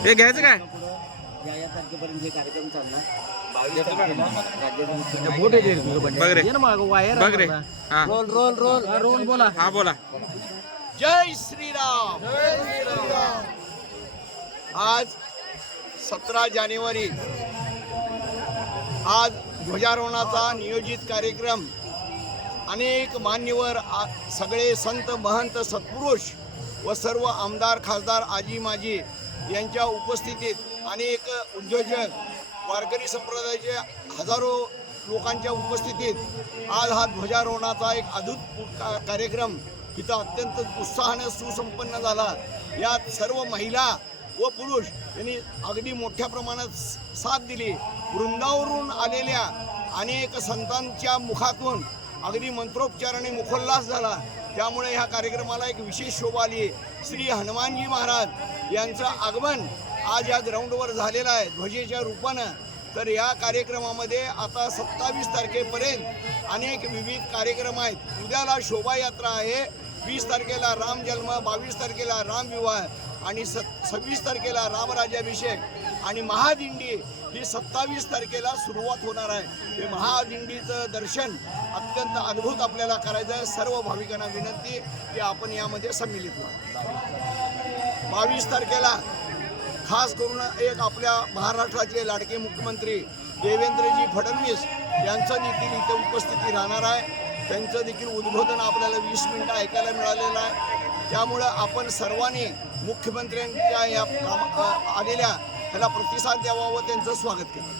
हे घ्यायचं काय या तारखेपर्यंत हे कार्यक्रम चालणार. बघ रे बघ रे हा रोल रोल रोल रोल बोला. हा बोला. जय श्रीराम. आज 17 जानेवारी आज ध्वजारोहणाचा नियोजित कार्यक्रम. अनेक मान्यवर सगळे संत महंत सत्पुरुष व सर्व आमदार खासदार आजी माजी यांच्या उपस्थितीत अनेक उद्योजक वारकरी संप्रदायाचे हजारो लोकांच्या उपस्थितीत आज हा ध्वजारोहणाचा एक अद्भुत कार्यक्रम इथं अत्यंत उत्साहाने सुसंपन्न झाला. यात सर्व महिला व पुरुष यांनी अगदी मोठ्या प्रमाणात साथ दिली. वृंदावरून आलेल्या अनेक संतांच्या मुखातून अगदी मंत्रोच्चाराने मुखोल्लास झाला. त्यामुळे ह्या कार्यक्रमाला एक विशेष शोभा आली. श्री हनुमानजी महाराज यांचं आगमन आज या ग्राउंडवर झालेलं आहे ध्वजेच्या रूपानं. तर या कार्यक्रमामध्ये आता 27 तारखेपर्यंत अनेक विविध कार्यक्रम आहेत. उद्याला शोभायात्रा आहे, 20 तारखेला राम जन्म, 22 तारखेला रामविवाह आणि 26 तारखेला रामराज्याभिषेक आणि महादिंडी ही 27 तारखेला सुरुवात होणार आहे. हे महादिंडीचं दर्शन अत्यंत अद्भुत आपल्याला करायचं आहे. सर्व भाविकांना विनंती की आपण यामध्ये सम्मिलित व्हा. 22 तारखेला खास करून एक आपल्या महाराष्ट्राचे लाडके मुख्यमंत्री देवेंद्रजी फडणवीस यांचं देखील इथे उपस्थिती राहणार आहे. त्यांचं देखील उद्बोधन आपल्याला 20 मिनिटं ऐकायला मिळालेलं आहे. त्यामुळं आपण सर्वांनी मुख्यमंत्र्यांच्या या आलेल्या त्याला प्रतिसाद द्यावा व त्यांचं स्वागत केलं.